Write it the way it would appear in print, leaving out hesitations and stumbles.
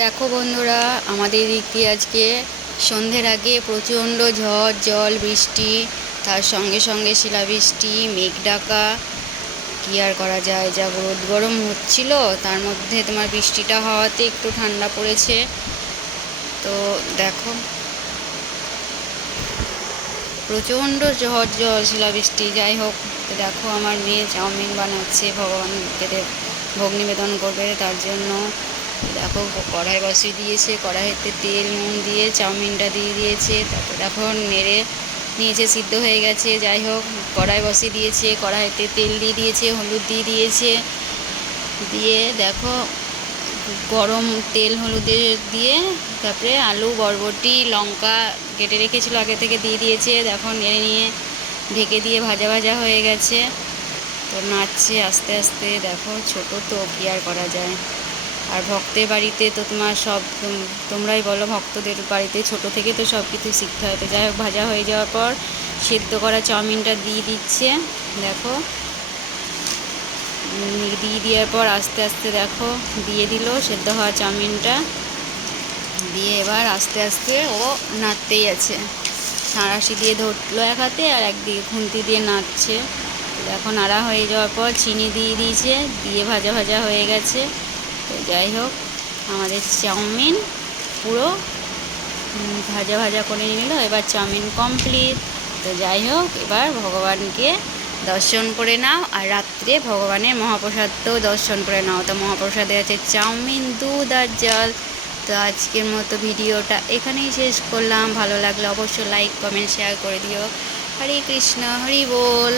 দেখো বন্ধুরা, আমাদের দিক দিয়ে আজকে সন্ধ্যের আগে প্রচণ্ড ঝড় জল বৃষ্টি, তার সঙ্গে সঙ্গে শিলাবৃষ্টি, মেঘ ডাকা। কী আর করা যায়, যা রোদ গরম হচ্ছিল তার মধ্যে তোমার বৃষ্টিটা হওয়াতে একটু ঠান্ডা পড়েছে। তো দেখো, প্রচণ্ড ঝড় জল শিলাবৃষ্টি। যাই হোক, তো দেখো আমার মেয়ে চাউমিন বানাচ্ছে, ভগবানকে ভোগ নিবেদন করবে তার জন্য। দেখো কড়াই বসিয়ে দিয়েছে, কড়াইতে তেল নুন দিয়ে চাউমিনটা দিয়ে দিয়েছে। তারপর দেখো নেড়ে নিয়েছে, সিদ্ধ হয়ে গেছে। যাই হোক, কড়াই বসিয়ে দিয়েছে, কড়াইতে তেল দিয়ে দিয়েছে, হলুদ দিয়ে দিয়েছে। দিয়ে দেখো গরম তেল হলুদে দিয়ে তারপরে আলু বরবটি লঙ্কা কেটে রেখেছিল আগে থেকে দিয়ে দিয়েছে। দেখো নেড়ে নিয়ে ঢেকে দিয়ে ভাজা ভাজা হয়ে গেছে। তো নাচছে আস্তে আস্তে। দেখো ছোট তো কী আর করা যায়। আর ভক্তের বাড়িতে তো তোমার সব, তোমরাই বলো, ভক্তদের বাড়িতে ছোট থেকে তো সব কিছু শিখতে হয়। তো যাই হোক, ভাজা হয়ে যাওয়ার পর সেদ্ধ করা চাউমিনটা দিয়ে দিচ্ছে। দেখো দিয়ে দেওয়ার পর আস্তে আস্তে দেখো দিয়ে দিল সেদ্ধ হওয়া চাউমিনটা। দিয়ে এবার আস্তে আস্তে ও নাড়তেই আছে, সাঁড়াশি দিয়ে ধরলো এক হাতে আর একদিকে খুন্তি দিয়ে নাড়ছে। দেখো নাড়া হয়ে যাওয়ার পর চিনি দিয়ে দিয়েছে, দিয়ে ভাজা ভাজা হয়ে গেছে। তো যাই হোক, আমাদের চাউমিন পুরো ভাজা ভাজা করে নিল। এবার চাউমিন কমপ্লিট। তো যাই হোক, এবার ভগবানকে দর্শন করে নাও, আর রাত্রে ভগবানের মহাপ্রসাদও দর্শন করে নাও। তো মহাপ্রসাদে আছে চাউমিন, দুধ আর জল। তো আজকের মতো ভিডিওটা এখানেই শেষ করলাম। ভালো লাগলে অবশ্যই লাইক কমেন্ট শেয়ার করে দিও। হরে কৃষ্ণ, হরি বল।